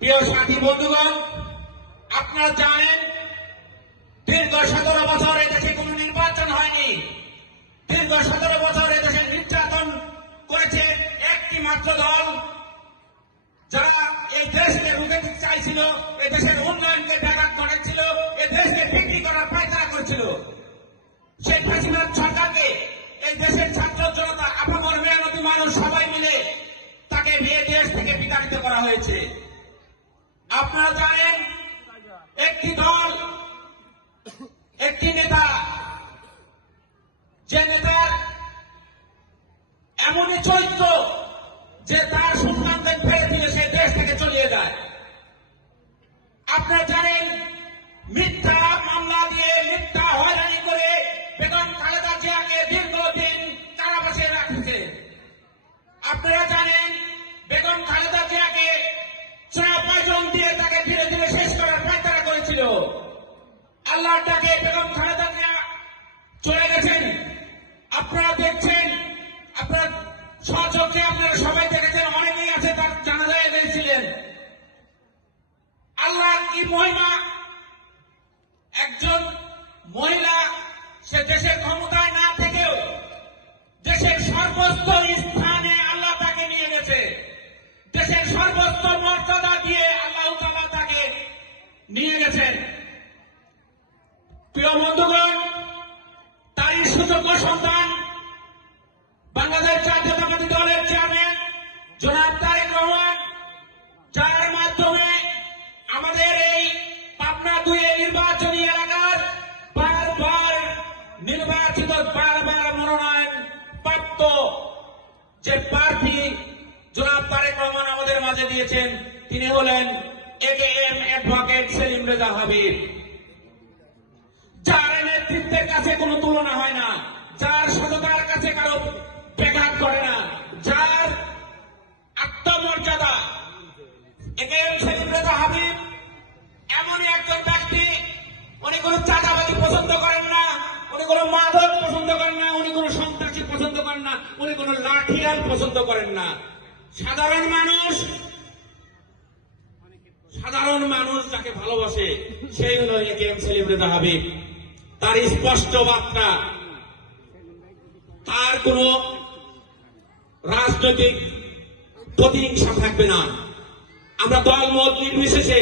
প্রিয় সাথী বন্ধুগণ, আপনারা জানেন, দীর্ঘ সতেরো বছর এদেশে কোনো নির্বাচন হয়নি। দীর্ঘ সতেরো বছর এদেশে নির্যাতন করেছে একটি মাত্র দল। যারা এই দেশকে রুখে দিতে চাইছিল এই দেশের উন্নয়নকে ব্যাঘাত ঘটাচ্ছিল এই দেশকে বিক্রি করার পায়তারা করেছিল। সেই ফাঁসিবাদ সরকারকে এই দেশের ছাত্র জনতা, আপামর মেহনতি মানুষ সবাই মিলে তাকে বিয়ে দেশ থেকে বিতাড়িত করা হয়েছে। আপনারা জানেন, একটি দল, একটি নেতা, যে নেতার এমনই চরিত্র যে তার সন্তানদের ফেলে দিয়ে সেই দেশ থেকে চলিয়ে যায়। আপনারা জানেন আল্লাহর ডাকে বেগম খালেদা জিয়া চলে গেছেন। আপনারা দেখছেন, আপনারা সচক্ষে আপনারা সবাই দেখেছেন, অনেকেই আছে তার জানাজায় গেছিলেন আল্লাহর কি মহিমা? একজন মহিলা, সে দেশের ক্ষমতায় না থেকেও দেশের সর্বস্তর স্থানে আল্লাহ তাকে নিয়ে গেছে। দেশের সর্বস্ত মর্যাদা দিয়ে আল্লাহ তাকে নিয়ে গেছেন। প্রিয় বন্ধুগণ, তারই সুযোগ্য সন্তান বাংলাদেশ জাতীয়তাবাদী দলের চেয়ারম্যান জনাব তারেক রহমান, যার মাধ্যমে আমাদের এই পাবনা দুয়ে নির্বাচনী এলাকার বারবার নির্বাচিত, বারবার মনোনয়ন প্রাপ্ত যে প্রার্থী জনাব তারেক রহমান আমাদের মাঝে দিয়েছেন, তিনি হলেন A K M advocate Selim Reza Habib. কাছে কোনো তুলনা হয় না। যার সততার কাছে কারও ব্যাঘাত করে না। যার আত্মমর্যাদা। হাবিব। এমনই একজন ব্যক্তি, উনি কোনো চাঁদাবাজি পছন্দ করেন না, উনি কোনো মাদক পছন্দ করেন না, উনি কোনো সন্ত্রাসী পছন্দ করেন না, উনি কোনো লাঠিয়াল পছন্দ করেন না। সাধারণ মানুষ সাধারণ মানুষ যাকে ভালোবাসে, সেই হলো একে এম সেলিম রেজা হাবিব। তার স্পষ্ট বার্তা তার কোন রাজনৈতিক প্রতিহিংসা থাকবে না আমরা দল মত নির্বিশেষে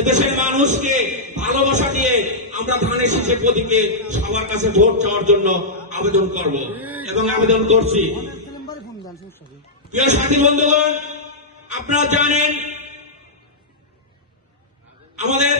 এদেশের মানুষকে ভালোবাসা দিয়ে আমরা ধানের শীষে প্রতীকে সবার কাছে ভোট চাওয়ার জন্য আবেদন করব এবং আবেদন করছি। প্রিয় সাথী বন্ধুগণ, আপনারা জানেন, আমাদের